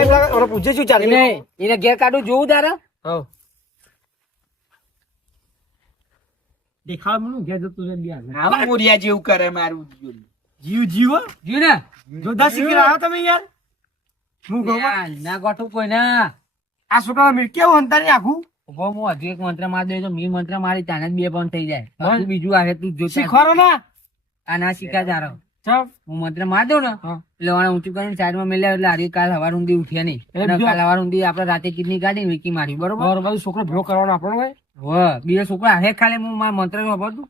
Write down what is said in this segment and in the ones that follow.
Time લાગે ઓને પૂછે શું ચાલે એને ઘેર કાઢું જોવું તારે હા દેખાડ મને ઘેર જતું રે લ્યા આવા મોરિયા જેવું કરે મારું જીવ જીવ જીવ ને જોધા શીખી રહ્યા તમે યાર હું કહું ના ગોઠું કોઈ ના આ છોકરા મે કેવું અંતર આખું ઉભો હું હજુ એક મંત્ર માર દે તો મી મંત્ર મારી તાને જ 2 પણ થઈ જાય બાકી બીજું આવે તું જો શીખવાડો ના આ ના શીખા જારો ચાલ હું મંત્ર માર દઉં ને એટલે વાળા ઊંચું કરીને સાઈડમાં મેલ્યા એટલે હારી કાલ હવાર ઊંધી ઉઠ્યા નહીં કાલ હવાર ઊંધી આપણે રાતે કિડની કાઢી વિકી મારી બરોબર બધું છોકરો ભેગો કરવાનો આપણો હોય બીજો છોકરો હે ખાલી હું મારા મંત્ર વાપરતું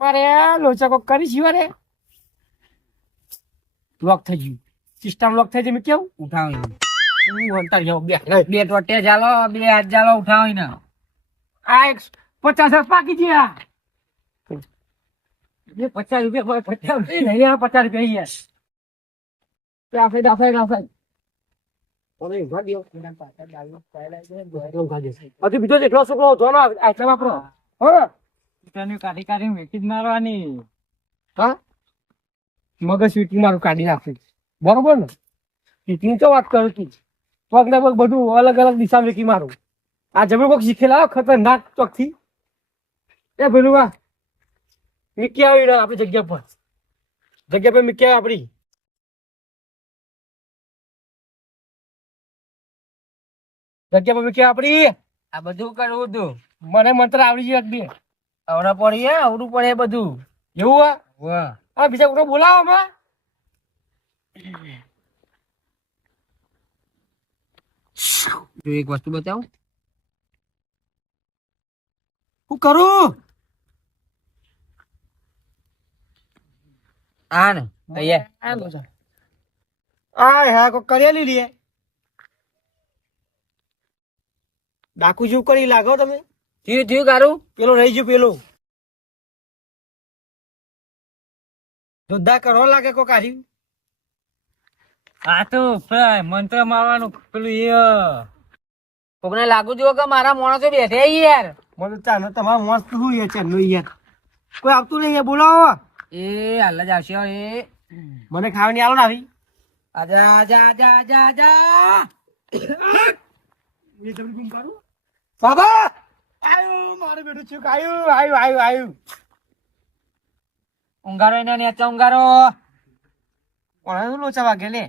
મારે લોચા કોક કરી છે રે લોક થઈ ગયું સિસ્ટમ લોક થઈ ગઈ મેં કેવું ઉઠાવી હું અંતર જાવ બે ટોટે ચાલો 2 હાથ ચાલો ઉઠાવી ને આ 50,000 પાકી ગયા ये 50 रुपया 50 નહીં આ 50 રૂપિયા યાર આપણે બીજો જેટલો છોકરો જોનો આટલા વાપરો કાઢી કાઢી વેચી જ મારવાની હા મગજ વીટી મારું કાઢી નાખ્યું બરોબર ને વીટી તો વાત કરું તું પગ ને પગ બધું અલગ અલગ દિશા વેકી મારું આ જબર કોક શીખેલા ખતરનાક ચોકથી એ પેલું આ મીકી આવી આપણી જગ્યા પર મીકી આપણી જગ્યા પર મીકી આપણી આ બધું કરવું તું મને મંત્ર આવડી જાય બે આવડા પડી આવડું પડે બધું એવું વાહ હા બીજા કોઈ બોલાવો માં જો એક વસ્તુ બતાવું હું કરું આ ને તૈયાર હા કોઈ કરેલી લે ડાકુ જેવું કરી લાગો તમે થયું થયું કારું પેલો રહી ગયો પેલો જોધા કરો લાગે કોઈ કાઢ્યું આ તો મંત્ર મારવાનું પેલું કોકને લાગુ જો કે મારા માણસો બેઠે યાર મને ચાલો તમારું મસ્ત શું છે ચાલો યાર કોઈ આવતું નહીં યાર બોલાવો એ હાલ જ આવશે એ મને ખાવાની આલો ને આવી આજા આજા આજા આજા આજા બાબા આયુ મારું બેટું છે આયુ ઊંઘારો એને નેચા ઊંઘારો કોણ લોચા વાગે લે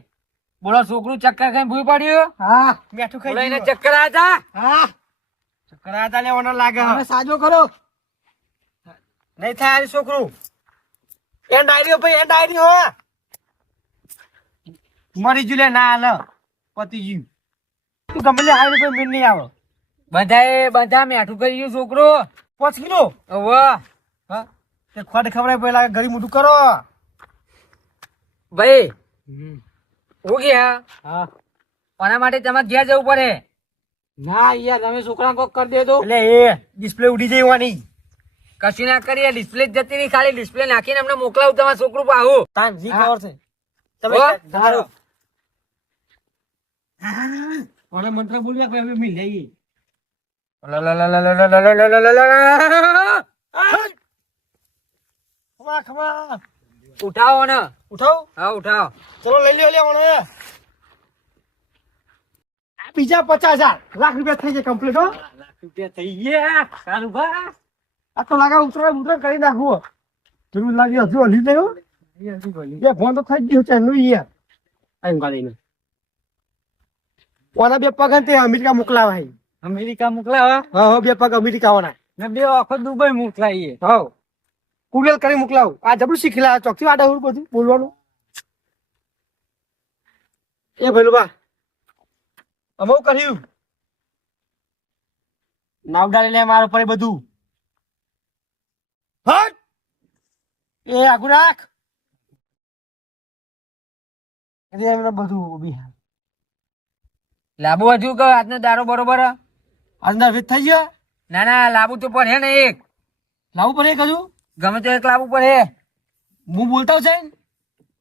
બોલો છોકરું ચક્કર ખાઈ ભૂઈ પડ્યું હા મેઠું બોલો ખાઈ એને ચક્કર આતા હા ચક્કર આતા લેવાનો લાગે હવે સાજો કરો નહીં થાય આ છોકરું એ ડાયરી ભાઈ એ ડાયરી હો મરી જુ લે ના હાલ પતિ જીવ તું ગમે લે હાલ રૂપિયા મીન નહીં આવે બધા મેઠું કરી ગયું છોકરો 5 કિલો વાહ હા તે ખોટ ખવડાય પેલા ગરી મોટું કરો ભાઈ હું ગયા હા કોના માટે તમારે ઘેર જવું પડે ના યાર તમે છોકરા કોક કરી દે તો એટલે એ ડિસ્પ્લે ઉડી જવાની કશું ના કરીએ ડિસ્પ્લે જતી રહી ખાલી ડિસ્પ્લે નાખીને અમને મોકલાવું તમારું છોકરું પાહું તાન જી ખબર છે તમે ધારો કોને મંત્ર બોલ્યા કે અમે મિલ લઈએ ખમા ઉઠાવો ને ઉઠાવ હા ઉઠાવો ચલો લઈ લ્યો લે બીજા 50,000 લાખ રૂપિયા થઈ જાય કમ્પ્લીટ હો લાખ રૂપિયા થઈ ગયા સારું ભા આ તો લાગે ઉતર કરી નાખવું જરૂર લાગે હજુ હલી ગયો બે ફોન તો થઈ ગયો છે નું યાર આમ ગાડીને ઓના બે પગ તે અમેરિકા મોકલાવા હા બે પગ અમેરિકા વાળા ને બે આખો દુબઈ મોકલાઈએ હા કુરિયર કરી મોકલાવું આ જબરું શીખેલા ચોકથી વાડા બધું બોલવાનું એ ભઈલું બા અમે કર્યું નાવડાને લે મારો પડે બધું હટ એ આગુ રાખ બધું બિહાર લાબુ હજુ કે આજનો દારો બરોબર અંદર વેચ થઈ ગયો ના લાબુ તો પડે ને એક લાવવું પડે હજુ ગમે તો એક લાવવું પડે હું બોલતા છે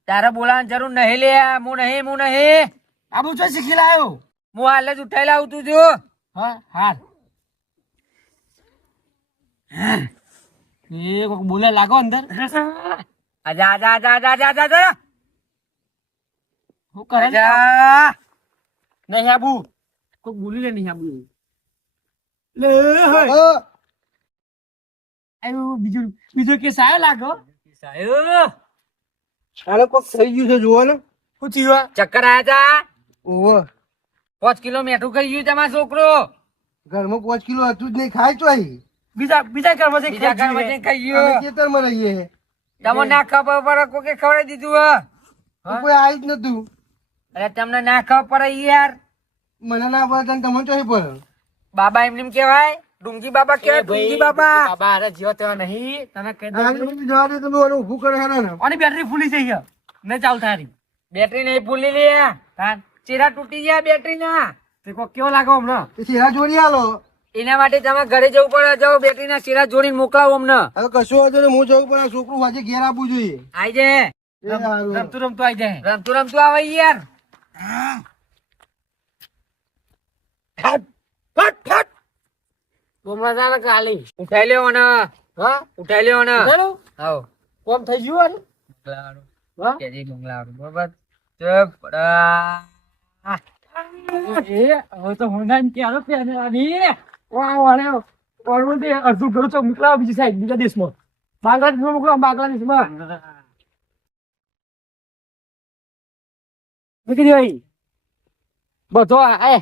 તારે બોલાવાની જરૂર નહીં લે હું નહીં આ બધું ચોઈ શીખી લાયો હું હાલ જ ઉઠાઈ લાવું તું જો હા હાલ એ કોક બોલે લાગો અંદર આજા હું કરે ને? રાજા નહીં આબુ કોઈ બોલી લે નહીં આબુ લે આવ્યું બીજો કેસ આયો લાગો સાહેબ અરે કોક થઈ ગયું છે જુઓ ને. શું થયું ચક્કર આયા તા ઓહો 5 કિલો મેઠું ખાઈ ગયું તમારો છોકરો ઘરમાં 5 કિલો હતું જ નહીં, ખાય તો અહીં. બીજા ઘરમાં જઈને બીજા ખાઈ ઘરમાં જોઈએ. જઈને ખાઈ અમે ગયો ખેતરમાં રહીએ. તમને ના ખબર પડે કોકે ખવડાવી દીધું હે તો કોઈ આવી જ નતું. અરે તમને ના ખબર પડે યાર મને ના પડે તને તમને ચોહી પડે. બાબા એમને એમ કેવાય ડુંગી બાબા કેવાય ડુંગી બાબા બાબા અરે જીવો તેવા નહીં તને કહી દઉં આ બધું જવા દે તમે ઓલું ઊભું કરે હેરાન. આની બેટરી ફૂલી જઈ છે ને ચાલુ થારી બેટરી નહીં ભૂલી લે ચેરા તૂટી ગયા બેટરી ના તે કોક કેવો લાગો હમણાં તે ચહેરા જોડી આલો. એના માટે તમે ઘરે જવું પડે જાઓ બેટરી ના ચેરા જોડીને મોકલાવો અમને હવે કશો વાંધો નહીં, હું જવું પણ આ છોકરું વાજે ઘેર આપવું જોઈએ. આઈ જાય એ હારું. રમતું રમતું આવી જાય રમતું રમતું આવે યાર હમણાં જાણે કાલી ઉઠાઈ લ્યો ને હા ઉઠાઈ લ્યો ને ચાલો આવો કોમ થઈ ગયું હા કેજી બંગલાવાળું બરોબર ચપ પડા એ હવે તો હોનાન ક્યારે પહેરવાની વાહ વાળે ઓળવું દે અડધું ઘર તો મોકલાવો બીજી સાઈડ બીજા દેશમાં બાંગ્લાદેશમાં મોકલાવો બાંગ્લાદેશમાં મૂકી દે ભાઈ બધો આ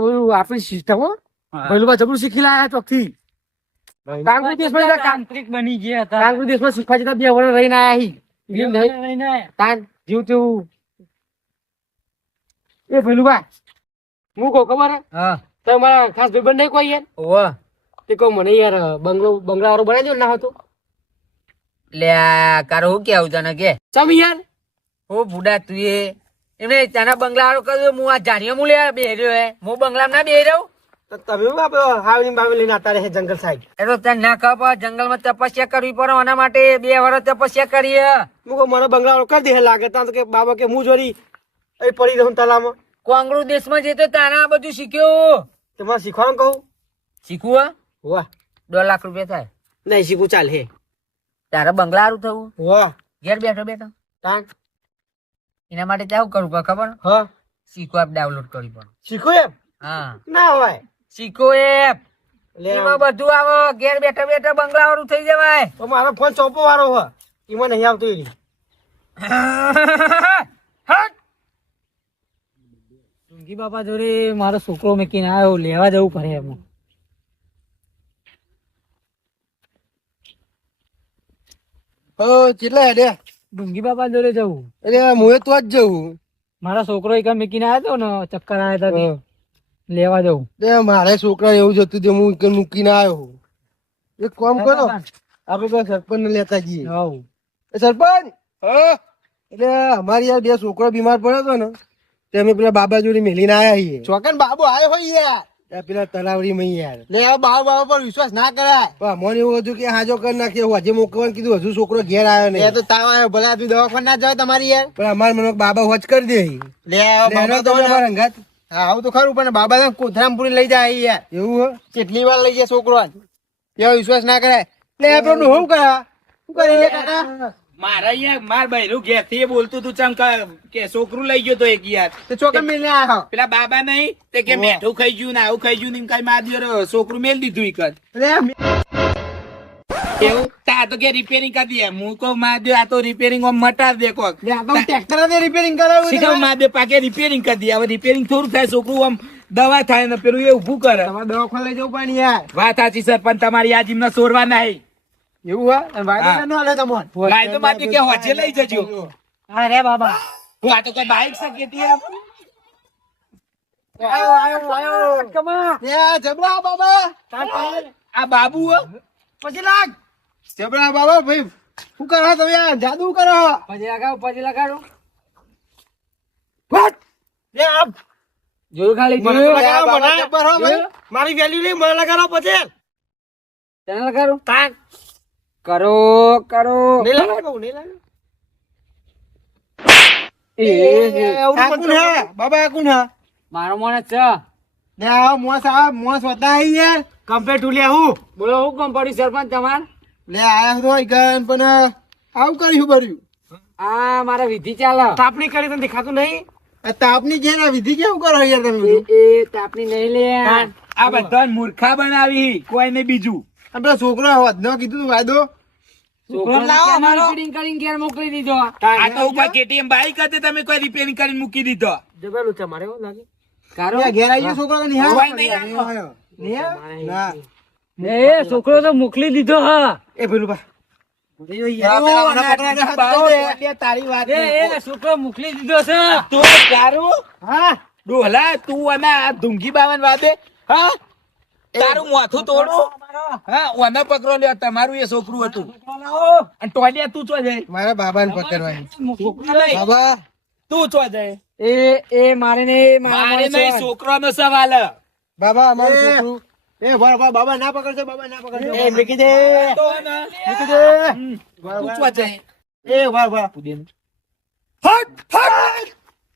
બધું આપણી સિસ્ટમ હો પહેલું જબરું શીખી લાયા ચોકથી કાંગુ દેશમાં તાંત્રિક બની ગયા હતા કાંગુ દેશમાં શીખવા જતા 2 વર્ષ રહીને આયા હી તાન જીવ તેવું એ પેલું ભાઈ હું કહું ખબર હે હા તમારા ખાસ ભાઈબંધ નહીં કોઈ યાર ઓવા તે કહું મને યાર બંગલા વાળો બનાવી દો ના હતો લે કારો હું કેવું તને કે ચમ યાર હું બુડા તું એ એમને ત્યાંના બંગલા વાળો કહ્યું હું આ જાણીએ હું લે બેહર્યો હે હું બંગલામાં ના બેહર્યો તો તમે હાવની બાવી લઈને આતા રહે જંગલ સાઈડ એ તો તને ના ખબર જંગલમાં તપસ્યા કરવી પડે એના માટે 2 વર્ષ તપસ્યા કરીએ હું કહું મને બંગલા વાળો કરી દે લાગે ત્યાં તો કે બાબા કે હું જોડી એ પડી રહું તલામાં કોંગડુ દેશમાં જતો તારા બધું શીખ્યો તમારે શીખવાનું કહું શીખવું હે? વાહ 2 લાખ રૂપિયા થાય નહીં શીખવું ચાલ હે તારા બંગલા હારું થવું વાહ ઘેર બેઠો બેઠો તાન એના માટે ત્યાં શું કરવું પડે ખબર હા શીખો એપ ડાઉનલોડ કરવી પડે શીખો એમ હા ના હોય શીખો એપ લે એમાં બધું આવે ઘેર બેઠા બેઠા બંગલા વાળું થઈ જવાય તો મારો ફોન ચોપો વાળો હોય એમાં નહીં આવતો એની ટુંકી બાપા જોડે મારો છોકરો મૂકીને આવ્યો લેવા જવું પડે એમ કેટલા હેડે? ટુંકી બાપા જોડે જવું અરે હું તો જ જવું. મારા છોકરો એક મૂકીને આવ્યો ને ચક્કર આવ્યા હતા હા. લેવા જવું તે મારે છોકરા એવું જતું તે હું ઈકન મૂકીને આવ્યો. એક કામ કરો, આપણે પેલા સરપંચ ને લેતા જઈએ. હવ એ સરપંચ એટલે અમારી યાર 2 છોકરો બીમાર પડ્યો હતો ને તે અમે પેલા બાબા જોડે મેલીને આયા છીએ. ચોકન બાબુ આવ્યો હોય યાર ત્યાં પેલા તલાવડી માં યાર લે આ બાબા પર વિશ્વાસ ના કરાય પણ મને એવું હતું કે હાજો કરી નાખીએ, હજે મોકલવાનું કીધું, હજુ છોકરો ઘેર આવ્યો એ નહીં. તો તાવ આવ્યો ભલે તું દવાખાને ના જાવ તમારી યાર પણ અમારે મને બાબા હોજ કરી દે. લે આ બાબા તો તમારા અંગાત હા આવું તો ખરું પણ બાબા તો કોથરામપુરી લઈ જાય યાર એવું હે? કેટલી વાર લઈ જાય છોકરો એવો વિશ્વાસ ના કરાય લે આપણને શું કરા શું કરી લે કાકા મારા યાર માર બૈરું ઘેર થી બોલતું તું ચમ કે છોકરું લઈ ગયો તો એક યાર તો ચોકન મેલ આવ્યો પેલા બાબા નહીં તે કે મેઠું ખાઈ ગયું ને આવું ખાઈ ગયું ને એમ કઈ માર દિયો છોકરું મેલ દીધું એક લે એવું તા તો કે રિપેરિંગ કરી દે હું કહું માર દે આ તો રિપેરિંગ મટાર દે કોક લે આ તો ટ્રેક્ટર ને રિપેરિંગ કરાવ્યું શીખવ માર દે પાકે રિપેરિંગ કરી દે હવે રિપેરિંગ થોડું થાય છોકરું આમ દવા થાય ને પેલું એ ઉભું કરે તમારે દવાખાને લઈ જવું પણ યાર વાત સાચી સરપંચ તમારી આ જીમના સોરવા નહીં એવું હા વાયદો ના લે તમને લાય તો માર દે કે હોજે લઈ જજો અરે બાબા હું આ તો કઈ બાઈક શકે ત્યાં લે જબરા બાબા આ બાબુ હો. પછી લાગ જબરા બાબા ભાઈ શું કરો તમે યાર જાદુ કરો પછી લગાડો લે આપ જોયું ખાલી મને જોયું લગાડો, મને જબર હો ભાઈ. મારી વેલ્યુ નહીં મને લગાડો પછી તને લગાડો કરો કરો નહીં લગાડો નહીં લગાડો આ કોણ હે બાબા આ કોણ હે મારો મોણ છે લે આ મોસ હોતા હે યાર કમ્પ્લેટ ઉલ્યા હું બોલો હું કોમ પડ્યું સરપંચ તમાર લે આયા તો ગન પણ આવું કર્યું ભર્યું આ મારા વિધિ ચાલે તાપણી કરી તને દેખાતું નહીં આ તાપની ઘેર આ વિધિ કેવું કરો યાર તમે બધું? એ તાપની નહીં લે આ બધા મૂર્ખા બનાવી કોઈ ને બીજું. આ પેલા છોકરો હોત ન કીધું તું વાયદો રિપેરિંગ કરીને ઘેર મોકલી દીધો. આ તો ઉપર KTM બાઈક હતી તમે કોઈ રિપેરિંગ કરીને મૂકી દીધો. જબરદસ્ત છે મારે એવું લાગે. કારો ત્યાં ઘેર આવી ગયો છોકરો કે નિહાળ? કોઈ નહીં આવ્યો. નિહાળ? ના. એ છોકરો તો મોકલી દીધો હા. એ પેલું બા પેલા મને પકડાઈને હાથ બાવો દો. એટલે તારી વાત એ છોકરો મોકલી દીધો છે. તો તારું ડોહલા તું અને આ ધૂંગી બાવન વાદે હા તારું માથું તોડું હા ઓને પકડો લ્યો તમારું એ છોકરું હતું અને ટોલિયા તું ચો જાય મારા બાબાને પકડવાની. છોકરું નહીં, બાબા તું ચો જાય એ મારે નહીં મારે નહીં છોકરાનો સવાલ બાબા અમારું છોકરું એ બરાબર બાબા ના પકડશે બાબા ના પકડશે એ મૂકી દે તો ને મૂકી દે. તું ચો જાય એ બરાબર ફટ ફટ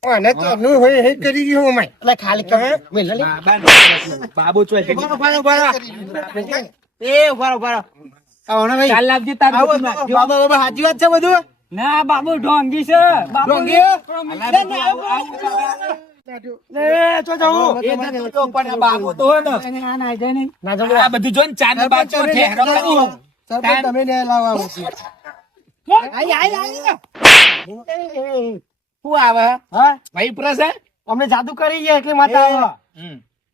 ઓને તો નું હોય હે કરી દીધું અમાય એટલે ખાલી કહે મેલ લે બાબુ ચો જાય બરાબર એ બરાબર આવને ભાઈ ચાલ લાવજે તારું આવો બધું નાખજો. બાબા બાબા સાચી વાત છે બધું ના બાબુ ઢોંગી છે. બાબુ ડોંગી એ ચો જાઉં એ તો તો પણ આ બાબુ તો હોય ને આ ના જાય નહીં. ના જાઉં આ બધું જોઈને ચાર ને બાદ ચો ઠેરો કરી. સરપંચ તમે ન્યાય લાવવા આવો છો. શું આવે હા ભાઈ પ્રસા અમને જાદુ કરી ગયા એટલે માતા આવ્યા.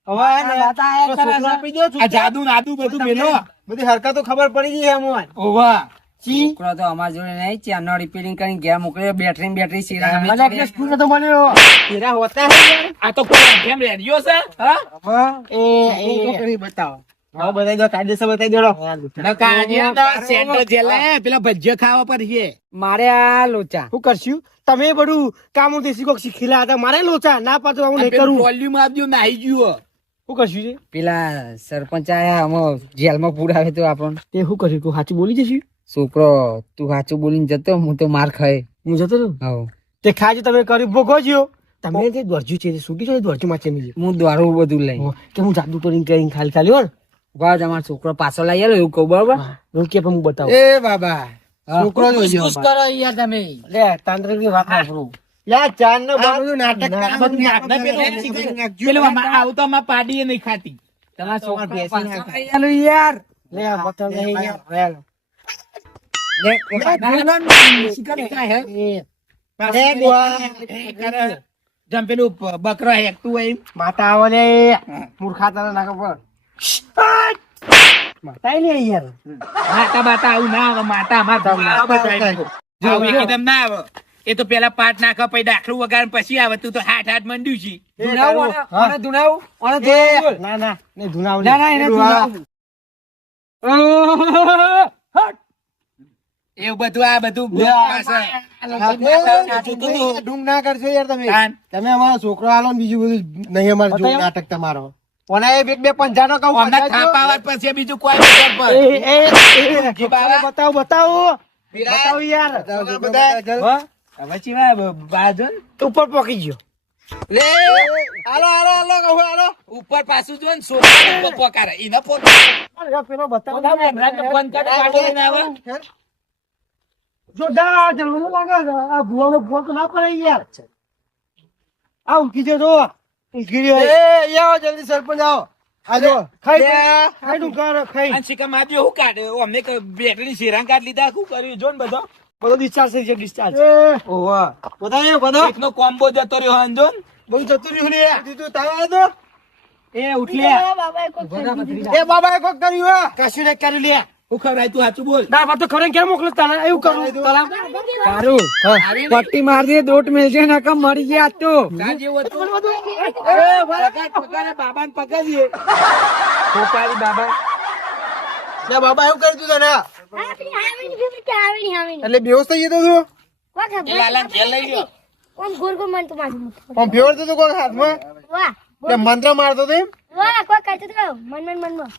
હવે હે ને, માતા આયા કરે છોકરો છે. આપી દો આ જાદુ નાદુ બધું મેલો બધી હરકતો ખબર પડી ગઈ છે અમને ઓવા છોકરો તો અમારા જોડે નહીં ચાનો રિપેરિંગ કરીને ઘેર મોકલ્યો બેટરી સીરા મને એટલે સ્કૂલ નતો મળ્યો તેરા હોતા હે યાર આ તો કોઈ કેમ રેડિયો છે હા એ કરી બતાવો હવે બતાવી દો કાયદેસર બતાવી દેડો નકા આજે તો સેન્ટર જેલે પેલા ભજીયા ખાવા પર છે મારે આ લોચા શું કરશું તમે બધું કામ દેશી કોક શીખેલા હતા મારે લોચા ના પાડતો હું નહીં પેલું કરું વોલ્યુમ આપજો નાહી ગયો શું કરશું છે પેલા સરપંચ આયા અમે જેલમાં પુરાવે તો આપણને તે શું કર્યું તું સાચું બોલી જશું છોકરો તું સાચું બોલીને જતો હું તો માર ખાય હું જતો રહ્યો હવ તે ખાજો તમે કરી ભોગવજો તમે જે દોરજ્યું છે છૂટી છો દોરજ્યું માં ચેમી હું દ્વારું બધું લઈ કે હું જાદુ કરીને ખાલી ખાલી હો બાદ અમારો છોકરો પાછો લઈ આવ્યો એવું કહું બરોબર હું કે હું બતાવું એ બાબા છોકરો જોજો ખુશ કરો યાર તમે લે તાંત્રિક ની વાત કરું યા ચાર નો બધું નાટક આ બધું નાખના પેલું આમાં આવું તો આમાં પાડીએ નહીં ખાતી તમારા છોકરો બેસી પાછો નાખો. લઈ આવ્યો યાર લે આ બતાવ નહીં યાર જેમ પેલું બકરો હેકતું હોય માતા આવો ને મૂર્ખા તારા નાકા પર માતા લે યાર માતા બાતા આવું ના આવે માતા આવું એકદમ ના આવે એ તો પેલા પાટ નાખવા પછી દાખલું વગાડ પછી આવે તું તો હાથ હાથ મંડ્યું છે ધુનાવું ઓને ધુનાવું ઓને ધુનાવું ના ના નહીં ધુનાવ ના ના એને ધુનાવું એવું બધું આ બધું ડુંગ ના કરશો યાર તમે તાન. તમે અમારો છોકરો આલો ને બીજું બધું નહીં અમારે જો નાટક તમારો ઓના એ બે પંજાનો કહું અમને થાપાવત પછી બીજું કોઈ નહીં કર પર. બતાવો બતાવો બતાવો યાર બધા હવે ચીવા બાજુ ને ઉપર પોકી ગયો લે હાલો હાલો હાલો કહું હાલો ઉપર પાછું જો ને છોકરા ઉપર પોકારે એને પોકારે પેલો બતાવો ફોન કરે પાડો આવે જોરદાર જલ્દી લાગે છે. આ ભુવાનો ફોન તો ના પડે યાર આ ઊંઘી જજો ઊંઘી રહ્યો એ આવો જલ્દી સરપંચ આવો આજો ખાઈ ખાઈ નું કર ખાઈ અને શિકા માજી હું કાઢે અમને બેટરી શેરાં કાઢ લીધા શું કર્યું જો ને બધો બધો ડિસ્ચાર્જ થઈ ગયો ડિસ્ચાર્જ ઓવા બતાવો બધો એકનો કોમ્બો જતો રહ્યો અંજો ને બધું જતું રહ્યું લે દીધું તાવા તો એ ઉઠ લે એ બાબાએ કોક કર્યું હો કશું ને કર્યું લે હું ખવડાય તું સાચું બોલ ના વાત તો ખરે કેમ મોકલો તને એવું કરું તલા સારું પટ્ટી મારજે દોટ મેલજે નકમ મરી ગયા આજ તો કા જેવું હતું બાબા ને પકડીએ પોકારી બાબા લે બાબા એવું કર્યું તું તને એટલે બેહોશ થઈ જતો તું એ લાલા જેલ લઈ ગયો આમ ફેવરતો તો કોઈ હાથમાં એટલે મંત્ર મારતો તો એમ વાહ કોઈ કરતો તો મન મન મનમાં